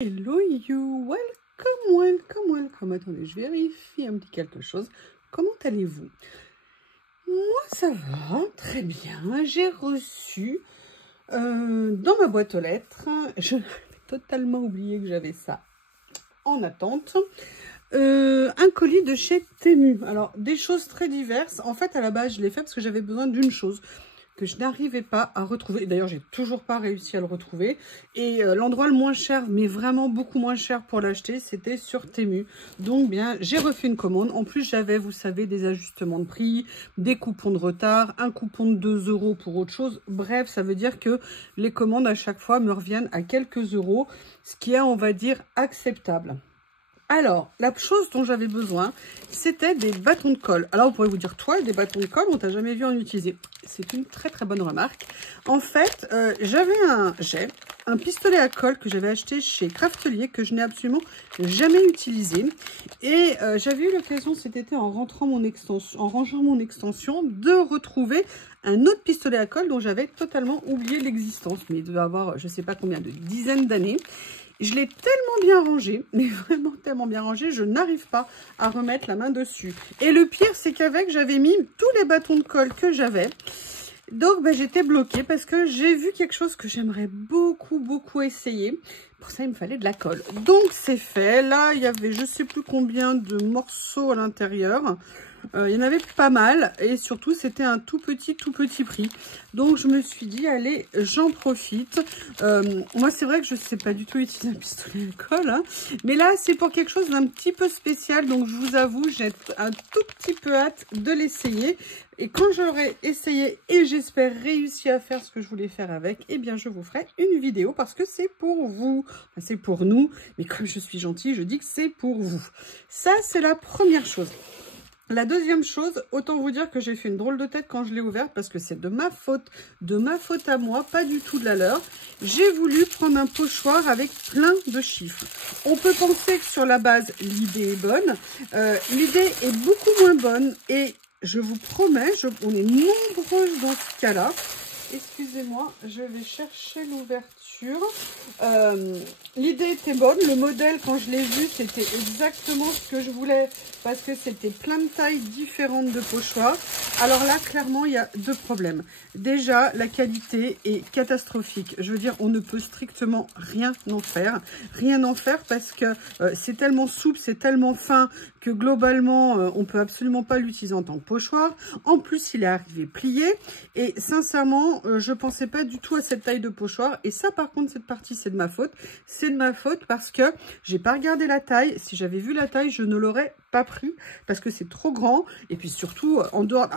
Hello you, welcome. Attendez, je vérifie un petit quelque chose. Comment allez-vous? Moi, ça va, très bien. J'ai reçu dans ma boîte aux lettres, je l'avais totalement oublié que j'avais ça en attente, un colis de chez Temu. Alors, des choses très diverses. En fait, à la base, je l'ai fait parce que j'avais besoin d'une chose que je n'arrivais pas à retrouver. D'ailleurs, j'ai toujours pas réussi à le retrouver. Et l'endroit le moins cher, mais vraiment beaucoup moins cher pour l'acheter, c'était sur Temu. Donc, bien, j'ai refait une commande. En plus, j'avais, vous savez, des ajustements de prix, des coupons de retard, un coupon de 2 € pour autre chose. Bref, ça veut dire que les commandes à chaque fois me reviennent à quelques euros, ce qui est, on va dire, acceptable. Alors, la chose dont j'avais besoin, c'était des bâtons de colle. Alors, vous pourrez vous dire, toi, des bâtons de colle, on t'a jamais vu en utiliser. C'est une très très bonne remarque. En fait, j'ai un pistolet à colle que j'avais acheté chez Craftelier, que je n'ai absolument jamais utilisé. Et j'avais eu l'occasion cet été, en rangeant mon extension, de retrouver un autre pistolet à colle dont j'avais totalement oublié l'existence. Mais il devait avoir, je ne sais pas combien, de dizaines d'années. Je l'ai tellement bien rangé, mais vraiment tellement bien rangé, je n'arrive pas à remettre la main dessus. Et le pire, c'est qu'avec, j'avais mis tous les bâtons de colle que j'avais. Donc, j'étais bloquée parce que j'ai vu quelque chose que j'aimerais beaucoup essayer. Pour ça, il me fallait de la colle. Donc, c'est fait. Là, il y avait je ne sais plus combien de morceaux à l'intérieur. Il y en avait pas mal et surtout c'était un tout petit prix. Donc je me suis dit allez, j'en profite. Moi c'est vrai que je sais pas du tout utiliser un pistolet à colle, hein, mais là c'est pour quelque chose d'un petit peu spécial. Donc je vous avoue, j'ai un tout petit peu hâte de l'essayer. Et quand j'aurai essayé et j'espère réussir à faire ce que je voulais faire avec, eh bien je vous ferai une vidéo parce que c'est pour vous. Enfin, c'est pour nous, mais comme je suis gentille, je dis que c'est pour vous. Ça c'est la première chose. La deuxième chose, autant vous dire que j'ai fait une drôle de tête quand je l'ai ouverte parce que c'est de ma faute à moi, pas du tout de la leur. J'ai voulu prendre un pochoir avec plein de chiffres. On peut penser que sur la base, l'idée est bonne. L'idée est beaucoup moins bonne et je vous promets, on est nombreuses dans ce cas-là. Excusez-moi, je vais chercher l'ouverture. L'idée était bonne. Le modèle, quand je l'ai vu, c'était exactement ce que je voulais parce que c'était plein de tailles différentes de pochoirs. Alors là, clairement, il y a deux problèmes. Déjà, la qualité est catastrophique. Je veux dire, on ne peut strictement rien en faire. Rien en faire parce que c'est tellement souple, c'est tellement fin que globalement, on peut absolument pas l'utiliser en tant que pochoir. En plus, il est arrivé plié et sincèrement, je pensais pas du tout à cette taille de pochoir. Et ça, par contre, cette partie, c'est de ma faute. C'est de ma faute parce que j'ai pas regardé la taille. Si j'avais vu la taille, je ne l'aurais pas pris parce que c'est trop grand. Et puis surtout, en dehors...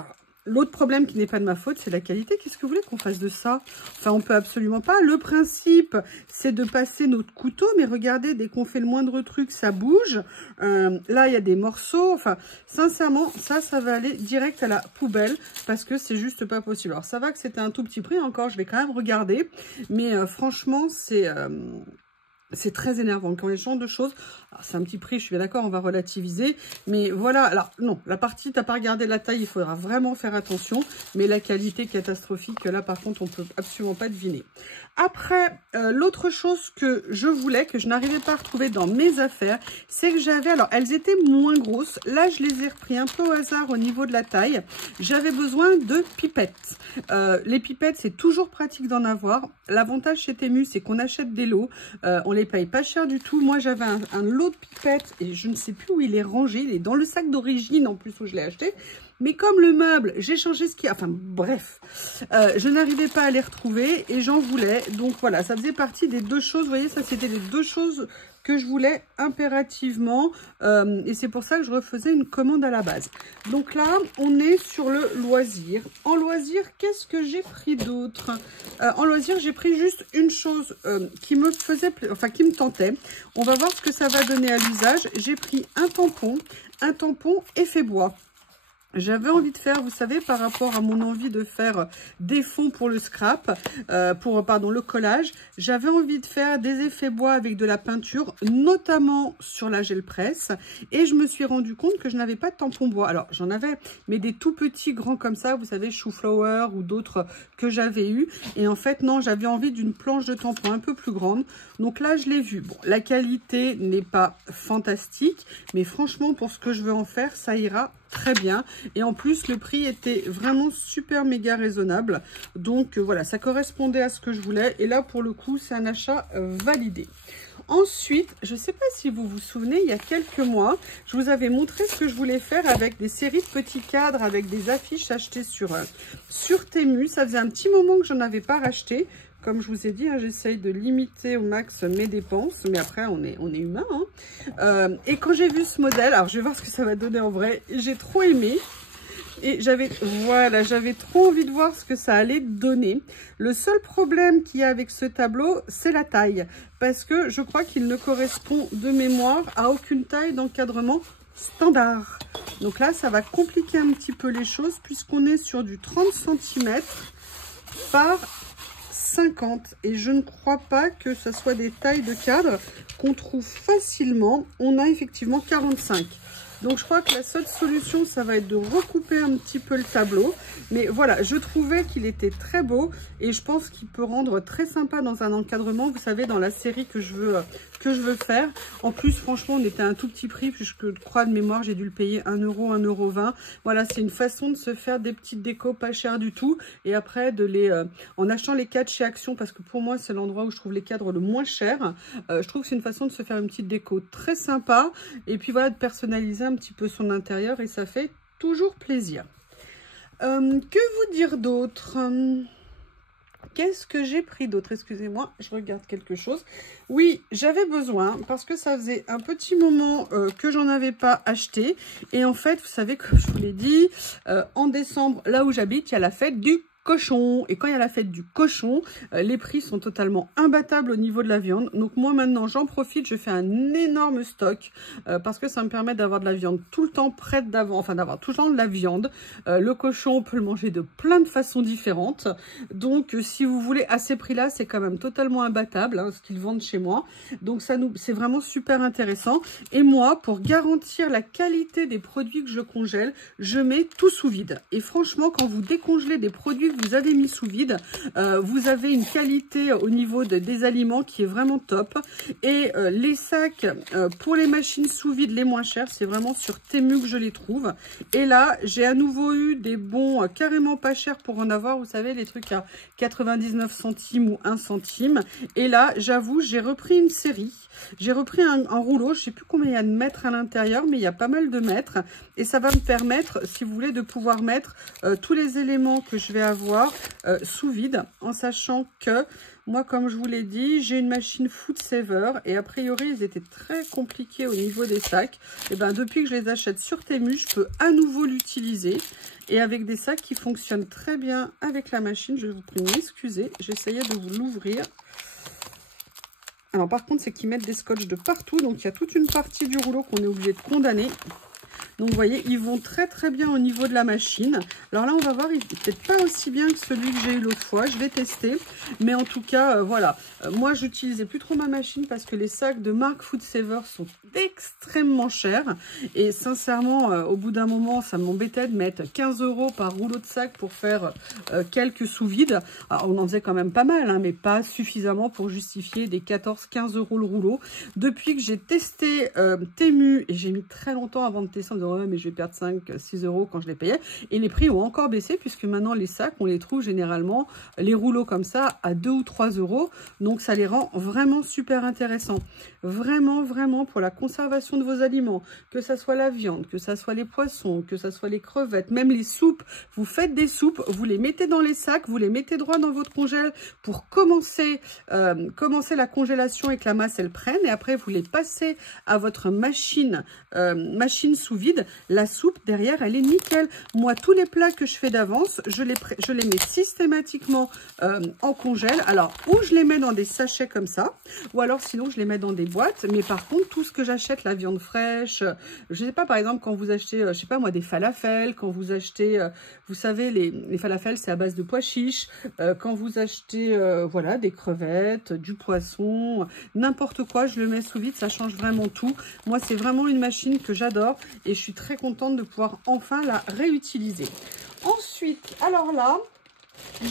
L'autre problème qui n'est pas de ma faute, c'est la qualité. Qu'est-ce que vous voulez qu'on fasse de ça? Enfin, on peut absolument pas. Le principe, c'est de passer notre couteau. Mais regardez, dès qu'on fait le moindre truc, ça bouge. Là, il y a des morceaux. Enfin, sincèrement, ça va aller direct à la poubelle parce que c'est juste pas possible. Alors, ça va que c'était un tout petit prix. Encore, je vais quand même regarder. Mais franchement, c'est très énervant quand les genre de choses. C'est un petit prix, je suis d'accord, on va relativiser. Mais voilà, alors non, la partie, t'as pas regardé la taille, il faudra vraiment faire attention. Mais la qualité catastrophique, là par contre, on peut absolument pas deviner. Après, l'autre chose que je voulais, que je n'arrivais pas à retrouver dans mes affaires, c'est que j'avais, alors elles étaient moins grosses. Là, je les ai repris un peu au hasard au niveau de la taille. J'avais besoin de pipettes. Les pipettes, c'est toujours pratique d'en avoir. L'avantage chez Temu, c'est qu'on achète des lots. On les paye pas cher du tout. Moi, j'avais un lot de pipettes et je ne sais plus où il est rangé. Il est dans le sac d'origine en plus où je l'ai acheté. Mais comme le meuble, j'ai changé ce qu'il y a. Enfin, bref, je n'arrivais pas à les retrouver et j'en voulais. Donc voilà, ça faisait partie des deux choses. Vous voyez, ça, c'était les deux choses que je voulais impérativement. Et c'est pour ça que je refaisais une commande à la base. Donc là, on est sur le loisir. En loisir, qu'est-ce que j'ai pris d'autre? En loisir, j'ai pris juste une chose qui me tentait. On va voir ce que ça va donner à l'usage. J'ai pris un tampon effet bois. J'avais envie de faire, vous savez, par rapport à mon envie de faire des fonds pour le scrap, le collage, j'avais envie de faire des effets bois avec de la peinture, notamment sur la gel presse. Et je me suis rendu compte que je n'avais pas de tampon bois. Alors, j'en avais, mais des tout petits grands comme ça, vous savez, Chou Flower ou d'autres que j'avais eu. Et en fait, non, j'avais envie d'une planche de tampon un peu plus grande. Donc là, je l'ai vu. Bon, la qualité n'est pas fantastique, mais franchement, pour ce que je veux en faire, ça ira très bien. Et en plus, le prix était vraiment super méga raisonnable. Donc voilà, ça correspondait à ce que je voulais. Et là, pour le coup, c'est un achat validé. Ensuite, je ne sais pas si vous vous souvenez, il y a quelques mois, je vous avais montré ce que je voulais faire avec des séries de petits cadres, avec des affiches achetées sur Temu. Ça faisait un petit moment que j'en avais pas racheté. Comme je vous ai dit, hein, j'essaye de limiter au max mes dépenses, mais après, on est humain. Hein. Et quand j'ai vu ce modèle, alors je vais voir ce que ça va donner en vrai, j'ai trop aimé. Et j'avais trop envie de voir ce que ça allait donner. Le seul problème qu'il y a avec ce tableau, c'est la taille. Parce que je crois qu'il ne correspond de mémoire à aucune taille d'encadrement standard. Donc là, ça va compliquer un petit peu les choses puisqu'on est sur du 30 cm par 50. Et je ne crois pas que ce soit des tailles de cadre qu'on trouve facilement. On a effectivement 45. Donc, je crois que la seule solution, ça va être de recouper un petit peu le tableau. Mais voilà, je trouvais qu'il était très beau et je pense qu'il peut rendre très sympa dans un encadrement. Vous savez, dans la série que je veux faire. En plus, franchement, on était à un tout petit prix puisque je crois de mémoire, j'ai dû le payer 1 €, 1,20 €. Voilà, c'est une façon de se faire des petites décos pas chères du tout. Et après, en achetant les cadres chez Action, parce que pour moi, c'est l'endroit où je trouve les cadres le moins cher. Je trouve que c'est une façon de se faire une petite déco très sympa. Et puis voilà, de personnaliser un petit peu son intérieur et ça fait toujours plaisir. Que vous dire d'autre? Qu'est-ce que j'ai pris d'autre? Excusez-moi, je regarde quelque chose. Oui, j'avais besoin, parce que ça faisait un petit moment que j'en avais pas acheté. Et en fait, vous savez, comme je vous l'ai dit, en décembre, là où j'habite, il y a la fête du cochon. Et quand il y a la fête du cochon, les prix sont totalement imbattables au niveau de la viande. Donc moi maintenant j'en profite, je fais un énorme stock parce que ça me permet d'avoir de la viande tout le temps prête d'avant, enfin d'avoir tout le temps de la viande. Le cochon, on peut le manger de plein de façons différentes. Donc si vous voulez à ces prix là, c'est quand même totalement imbattable hein, ce qu'ils vendent chez moi. Donc c'est vraiment super intéressant. Et moi, pour garantir la qualité des produits que je congèle, je mets tout sous vide. Et franchement, quand vous décongelez des produits que vous avez mis sous vide, vous avez une qualité au niveau des aliments qui est vraiment top. Et les sacs pour les machines sous vide les moins chers, c'est vraiment sur Temu que je les trouve. Et là, j'ai à nouveau eu des bons carrément pas chers pour en avoir. Vous savez, les trucs à 99 centimes ou 1 centime. Et là, j'avoue, j'ai repris une série. J'ai repris un rouleau, je ne sais plus combien il y a de mètres à l'intérieur, mais il y a pas mal de mètres. Et ça va me permettre, si vous voulez, de pouvoir mettre tous les éléments que je vais avoir sous vide, en sachant que moi, comme je vous l'ai dit, j'ai une machine Food Saver et a priori, ils étaient très compliqués au niveau des sacs. Et ben, depuis que je les achète sur Temu, je peux à nouveau l'utiliser. Et avec des sacs qui fonctionnent très bien avec la machine, je vais vous prie de m'excuser, j'essayais de vous l'ouvrir. Alors par contre, c'est qu'ils mettent des scotch de partout. Donc il y a toute une partie du rouleau qu'on est obligé de condamner. Donc vous voyez, ils vont très très bien au niveau de la machine. Alors là, on va voir, il n'est peut-être pas aussi bien que celui que j'ai eu l'autre fois. Je vais tester. Mais en tout cas, voilà. Moi, j'utilisais plus trop ma machine parce que les sacs de marque Food Saver sont extrêmement chers. Et sincèrement, au bout d'un moment, ça m'embêtait de mettre 15 € par rouleau de sac pour faire quelques sous-vides. Alors, on en faisait quand même pas mal, hein, mais pas suffisamment pour justifier des 14-15 € le rouleau. Depuis que j'ai testé Temu, et j'ai mis très longtemps avant de tester, en disant ouais, mais je vais perdre 5-6 € quand je les payais. Et les prix ont encore baissé puisque maintenant les sacs, on les trouve généralement, les rouleaux comme ça, à 2 ou 3 €. Donc ça les rend vraiment super intéressants. Vraiment, vraiment pour la conservation de vos aliments, que ça soit la viande, que ça soit les poissons, que ça soit les crevettes, même les soupes. Vous faites des soupes, vous les mettez dans les sacs, vous les mettez droit dans votre congèle pour commencer la congélation et que la masse elle prenne. Et après vous les passez à votre machine sous vide. vide, la soupe derrière, elle est nickel. Moi, tous les plats que je fais d'avance, je les mets systématiquement en congèle. Alors, ou je les mets dans des sachets comme ça, ou alors sinon, je les mets dans des boîtes. Mais par contre, tout ce que j'achète, la viande fraîche, je sais pas, par exemple, quand vous achetez, je sais pas moi, des falafels, quand vous achetez, vous savez, les falafels, c'est à base de pois chiches. Quand vous achetez, voilà, des crevettes, du poisson, n'importe quoi, je le mets sous vide, ça change vraiment tout. Moi, c'est vraiment une machine que j'adore et je suis très contente de pouvoir enfin la réutiliser. Ensuite, alors là,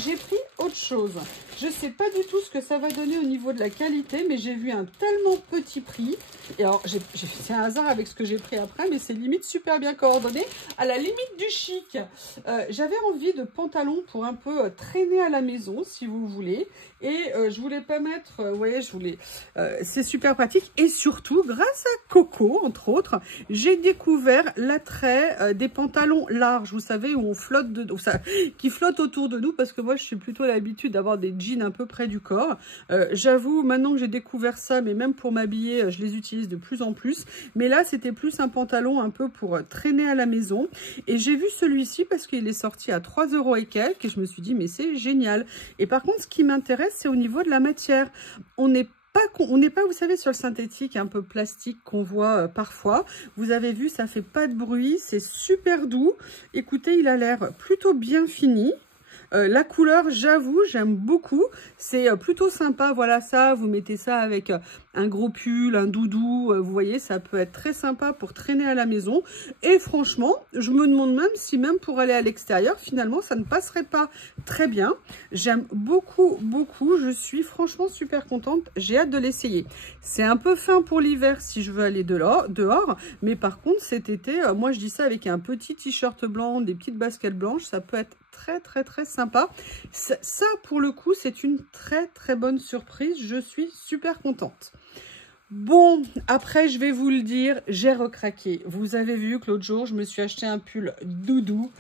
j'ai pris autre chose. Je ne sais pas du tout ce que ça va donner au niveau de la qualité, mais j'ai vu un tellement petit prix. Et alors, c'est un hasard avec ce que j'ai pris après, mais c'est limite super bien coordonné, à la limite du chic. J'avais envie de pantalons pour un peu traîner à la maison, si vous voulez. Et je voulais pas mettre, vous voyez, c'est super pratique. Et surtout, grâce à Coco, entre autres, j'ai découvert l'attrait des pantalons larges, vous savez, où on flotte, qui flottent autour de nous, parce que moi, je suis plutôt à l'habitude d'avoir des jeans un peu près du corps. J'avoue, maintenant que j'ai découvert ça, mais même pour m'habiller, je les utilise de plus en plus. Mais là, c'était plus un pantalon un peu pour traîner à la maison. Et j'ai vu celui-ci parce qu'il est sorti à 3 € et quelques. Et je me suis dit, mais c'est génial. Et par contre, ce qui m'intéresse, c'est au niveau de la matière. On n'est pas, vous savez, sur le synthétique un peu plastique qu'on voit parfois. Vous avez vu, ça fait pas de bruit, c'est super doux. Écoutez, il a l'air plutôt bien fini. La couleur, j'avoue, j'aime beaucoup. C'est plutôt sympa. Voilà, ça, vous mettez ça avec un gros pull, un doudou. Vous voyez, ça peut être très sympa pour traîner à la maison. Et franchement, je me demande même si même pour aller à l'extérieur, finalement, ça ne passerait pas très bien. J'aime beaucoup, beaucoup. Je suis franchement super contente. J'ai hâte de l'essayer. C'est un peu fin pour l'hiver si je veux aller dehors. Mais par contre, cet été, moi, je dis ça avec un petit t-shirt blanc, des petites baskets blanches. Ça peut être très sympa. Ça pour le coup, c'est une très bonne surprise. Je suis super contente. Bon, après, je vais vous le dire, j'ai recraqué. Vous avez vu que l'autre jour, je me suis acheté un pull doudou.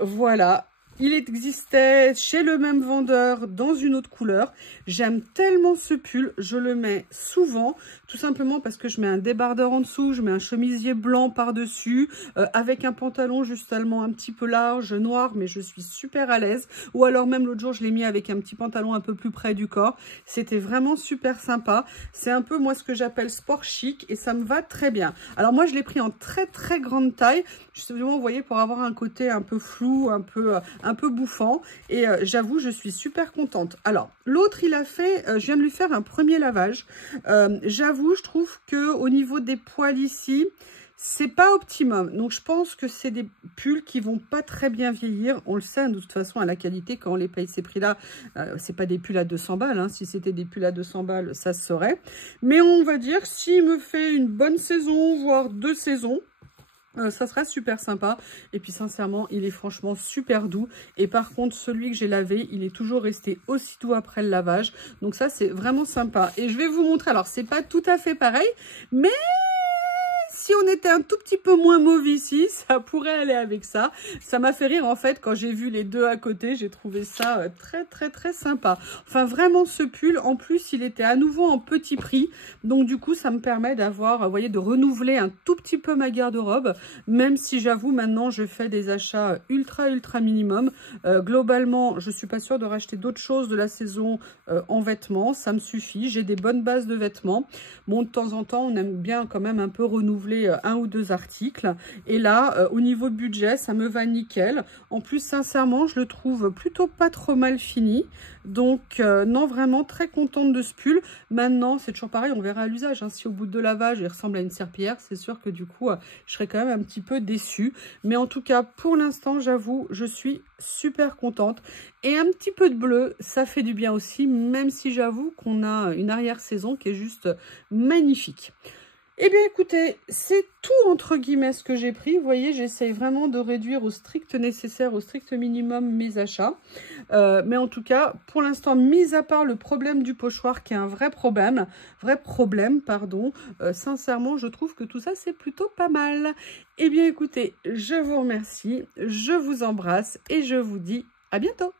Voilà. Il existait chez le même vendeur dans une autre couleur. J'aime tellement ce pull, je le mets souvent, tout simplement parce que je mets un débardeur en dessous, je mets un chemisier blanc par-dessus, avec un pantalon justement un petit peu large, noir, mais je suis super à l'aise. Ou alors même l'autre jour, je l'ai mis avec un petit pantalon un peu plus près du corps. C'était vraiment super sympa. C'est un peu moi ce que j'appelle sport chic et ça me va très bien. Alors moi, je l'ai pris en très grande taille, justement, vous voyez, pour avoir un côté un peu flou, un peu bouffant, et j'avoue, je suis super contente. Alors, l'autre, il a fait, je viens de lui faire un premier lavage. J'avoue, je trouve que au niveau des poils ici, c'est pas optimum. Donc, je pense que c'est des pulls qui vont pas très bien vieillir. On le sait, de toute façon, à la qualité, quand on les paye ces prix-là, c'est pas des pulls à 200 balles. Hein. Si c'était des pulls à 200 balles, ça se saurait. Mais on va dire, s'il me fait une bonne saison, voire 2 saisons, ça sera super sympa. Et puis sincèrement, il est franchement super doux. Et par contre, celui que j'ai lavé, il est toujours resté aussi doux après le lavage. Donc ça, c'est vraiment sympa. Et je vais vous montrer. Alors, c'est pas tout à fait pareil, mais si on était un tout petit peu moins mauve ici, ça pourrait aller avec ça. Ça m'a fait rire en fait quand j'ai vu les deux à côté. J'ai trouvé ça très sympa. Enfin vraiment ce pull, en plus il était à nouveau en petit prix. Donc du coup ça me permet d'avoir, vous voyez, de renouveler un tout petit peu ma garde-robe. Même si j'avoue maintenant je fais des achats ultra minimum. Globalement je suis pas sûre de racheter d'autres choses de la saison en vêtements. Ça me suffit. J'ai des bonnes bases de vêtements. Bon, de temps en temps on aime bien quand même un peu renouveler un ou deux articles. Et là, au niveau budget, ça me va nickel. En plus, sincèrement, je le trouve plutôt pas trop mal fini. Donc, non, vraiment très contente de ce pull. Maintenant, c'est toujours pareil, on verra à l'usage. Hein. Si au bout de lavage, il ressemble à une serpillière, c'est sûr que du coup, je serais quand même un petit peu déçue. Mais en tout cas, pour l'instant, j'avoue, je suis super contente. Et un petit peu de bleu, ça fait du bien aussi, même si j'avoue qu'on a une arrière-saison qui est juste magnifique. Eh bien, écoutez, c'est tout entre guillemets ce que j'ai pris. Vous voyez, j'essaye vraiment de réduire au strict nécessaire, au strict minimum mes achats. Mais en tout cas, pour l'instant, mis à part le problème du pochoir, qui est un vrai problème, sincèrement, je trouve que tout ça, c'est plutôt pas mal. Eh bien, écoutez, je vous remercie, je vous embrasse et je vous dis à bientôt.